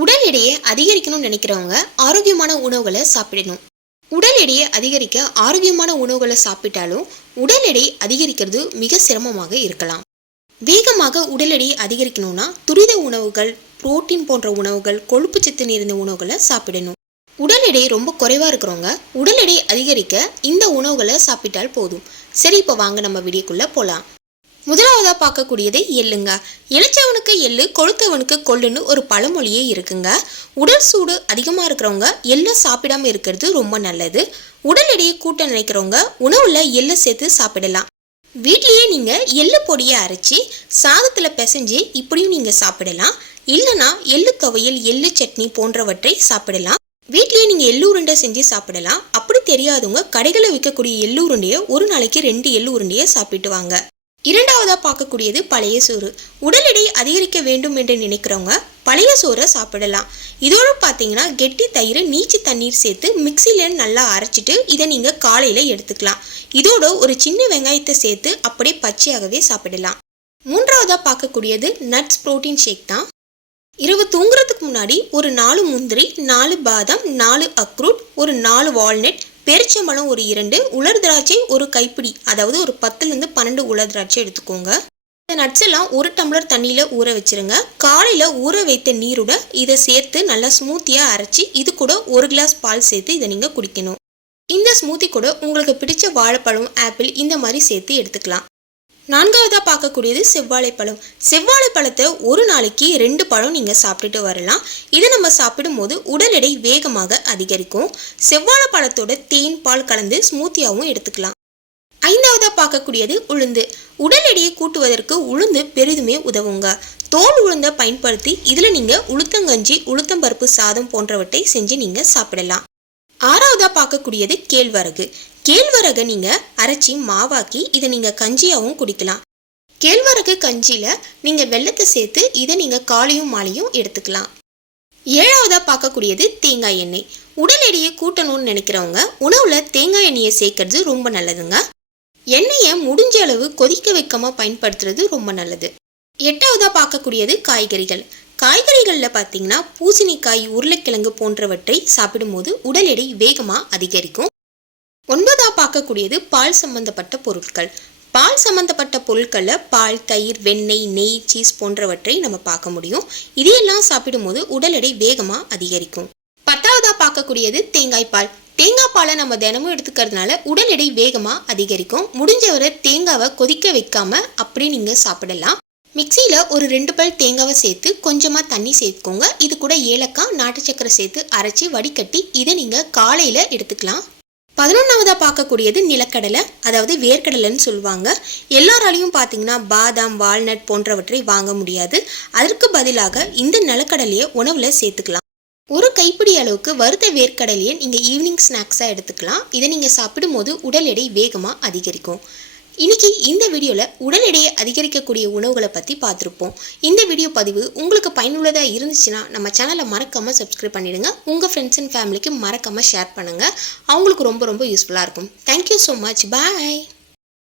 உடல் எடையை அதிகரிக்கணும்னு நினைக்கிறவங்க ஆரோக்கியமான உணவுகளை சாப்பிடணும். உடல் எடையை அதிகரிக்க ஆரோக்கியமான உணவுகளை சாப்பிட்டாலும் உடல் எடை அதிகரிக்கிறது மிக சிரமமாக இருக்கலாம். வேகமாக உடல் எடையை அதிகரிக்கணும்னா துரித உணவுகள் புரோட்டீன் போன்ற உணவுகள் கொழுப்பு சத்து நிறைந்த உணவுகளை சாப்பிடணும். உடல் எடை ரொம்ப குறைவாக இருக்கிறவங்க உடல் எடை அதிகரிக்க இந்த உணவுகளை சாப்பிட்டால் போதும். சரி இப்போ வாங்க நம்ம வீடியோக்குள்ளே போகலாம் முதலாவதாக பார்க்கக்கூடியது எள்ளுங்க. இளைச்சவனுக்கு எள்ளு கொழுத்தவனுக்கு கொள்ளுன்னு ஒரு பழமொழியே இருக்குங்க. உடல் சூடு அதிகமாக இருக்கிறவங்க எள்ளை சாப்பிடாம இருக்கிறது ரொம்ப நல்லது. உடல் எடையை கூட்ட நினைக்கிறவங்க உணவில் எள்ளை சேர்த்து சாப்பிடலாம். வீட்லேயே நீங்கள் எள்ளு பொடியை அரைச்சி சாதத்தில் பிசைஞ்சு இப்படியும் நீங்கள் சாப்பிடலாம். இல்லைனா எள்ளு துவையல் எள்ளு சட்னி போன்றவற்றை சாப்பிடலாம். வீட்லேயே நீங்கள் எள்ளு உருண்டை செஞ்சு சாப்பிடலாம். அப்படி தெரியாதவங்க கடைகளில் விற்கக்கூடிய எள்ளு உருண்டையை ஒரு நாளைக்கு ரெண்டு எள்ளு உருண்டையை சாப்பிட்டு வாங்க இரண்டாவதாக பார்க்கக்கூடியது பழைய சோறு. உடல் எடை அதிகரிக்க வேண்டும் என்று நினைக்கிறவங்க பழைய சோறை சாப்பிடலாம். இதோடு பார்த்தீங்கன்னா கெட்டி தயிர் நீச்சு தண்ணீர் சேர்த்து மிக்சியில் நல்லா அரைச்சிட்டு இதை நீங்கள் காலையில் எடுத்துக்கலாம். இதோட ஒரு சின்ன வெங்காயத்தை சேர்த்து அப்படியே பச்சையாகவே சாப்பிடலாம். மூன்றாவதாக பார்க்கக்கூடியது நட்ஸ் புரோட்டீன் ஷேக் தான். இரவு தூங்குறதுக்கு முன்னாடி ஒரு நாலு முந்திரி நாலு பாதாம் நாலு அக்ரூட் ஒரு நாலு வால்நட் பெருச்சம்பழம் ஒரு இரண்டு உலர் திராட்சை ஒரு கைப்பிடி. அதாவது ஒரு பத்துலேருந்து பன்னெண்டு உலர் திராட்சை எடுத்துக்கோங்க. இந்த நட்ஸ் எல்லாம் ஒரு டம்ளர் தண்ணியில் ஊற வச்சிருங்க. காலையில் ஊற வைத்த நீரோட இதை சேர்த்து நல்லா ஸ்மூத்தியாக அரைச்சி இது கூட ஒரு கிளாஸ் பால் சேர்த்து இதை நீங்கள் குடிக்கணும். இந்த ஸ்மூத்தி கூட உங்களுக்கு பிடிச்ச வாழைப்பழம் ஆப்பிள் இந்த மாதிரி சேர்த்து எடுத்துக்கலாம். நான்காவதாக பார்க்கக்கூடியது செவ்வாழைப்பழம் செவ்வாழைப்பழத்தை ஒரு நாளைக்கு ரெண்டு பழம் நீங்கள் சாப்பிட்டுட்டு வரலாம். இதை நம்ம சாப்பிடும்போது உடல் எடை வேகமாக அதிகரிக்கும். செவ்வாழை பழத்தோட தேன் பால் கலந்து ஸ்மூத்தியாகவும் எடுத்துக்கலாம். ஐந்தாவதாக பார்க்கக்கூடியது உளுந்து. உடல் எடையை கூட்டுவதற்கு உளுந்து பெரிதுமே உதவுங்க. தோல் உளுந்தை பயன்படுத்தி இதில் நீங்கள் உளுத்தங்கஞ்சி உளுத்தம்பருப்பு சாதம் போன்றவற்றை செஞ்சு நீங்கள் சாப்பிடலாம். ஆறாவதாக பார்க்கக்கூடியது கேழ்வரகு. கேழ்வரகை நீங்கள் அரைச்சி மாவாக்கி இதை நீங்கள் கஞ்சியாகவும் குடிக்கலாம். கேழ்வரகு கஞ்சியில் நீங்கள் வெள்ளத்தை சேர்த்து இதை நீங்கள் காலையும் மாலையும் எடுத்துக்கலாம். ஏழாவதாக பார்க்கக்கூடியது தேங்காய் எண்ணெய். உடல் எடையை கூட்டணும்னு நினைக்கிறவங்க உணவில் தேங்காய் எண்ணெயை சேர்க்கறது ரொம்ப நல்லதுங்க. எண்ணெயை முடிஞ்ச அளவு கொதிக்க வைக்காமல் பயன்படுத்துறது ரொம்ப நல்லது. எட்டாவதாக பார்க்கக்கூடியது காய்கறிகள். காய்கறிகளில் பார்த்தீங்கன்னா பூசணிக்காய் உருளைக்கிழங்கு போன்றவற்றை சாப்பிடும்போது உடல் எடை வேகமாக அதிகரிக்கும். ஒன்பதா பார்க்கக்கூடியது பால் சம்பந்தப்பட்ட பொருட்கள். பால் சம்பந்தப்பட்ட பொருட்களில் பால் தயிர் வெண்ணெய் நெய் சீஸ் போன்றவற்றை நம்ம பார்க்க முடியும். இதையெல்லாம் சாப்பிடும்போது உடல் எடை வேகமாக அதிகரிக்கும். பத்தாவதாக பார்க்கக்கூடியது தேங்காய் பால். தேங்காய் பாலை நம்ம தினமும் எடுத்துக்கிறதுனால உடல் எடை வேகமாக அதிகரிக்கும். முடிஞ்சவரை தேங்காவை கொதிக்க வைக்காம அப்படியே நீங்கள் சாப்பிடலாம். மிக்சியில் ஒரு ரெண்டு பல் தேங்காவை சேர்த்து கொஞ்சமாக தண்ணி சேர்த்துக்கோங்க. இது கூட ஏலக்காய் நாட்டு சக்கரை சேர்த்து அரைச்சி வடிகட்டி இதை நீங்கள் காலையில் எடுத்துக்கலாம். பதினொன்றாவதாக பார்க்கக்கூடியது நிலக்கடலை அதாவது வேர்க்கடலைன்னு சொல்லுவாங்க. எல்லாராலையும் பார்த்தீங்கன்னா பாதாம் வால்நட் போன்றவற்றை வாங்க முடியாது. அதற்கு பதிலாக இந்த நிலக்கடலையை உணவில் சேர்த்துக்கலாம். ஒரு கைப்பிடி அளவுக்கு வறுத்த வேர்க்கடலையை நீங்கள் ஈவினிங் ஸ்நாக்ஸாக எடுத்துக்கலாம். இதை நீங்கள் சாப்பிடும்போது உடல் எடை வேகமாக அதிகரிக்கும். இன்னைக்கு இந்த வீடியோவில் உடல் எடையை அதிகரிக்கக்கூடிய உணவுகளை பற்றி பார்த்துருப்போம். இந்த வீடியோ பதிவு உங்களுக்கு பயனுள்ளதாக இருந்துச்சுன்னா நம்ம சேனலை மறக்காமல் சப்ஸ்கிரைப் பண்ணிடுங்க. உங்கள் ஃப்ரெண்ட்ஸ் அண்ட் ஃபேமிலிக்கு மறக்காமல் ஷேர் பண்ணுங்கள் அவங்களுக்கு ரொம்ப ரொம்ப யூஸ்ஃபுல்லாக இருக்கும். Thank you so much bye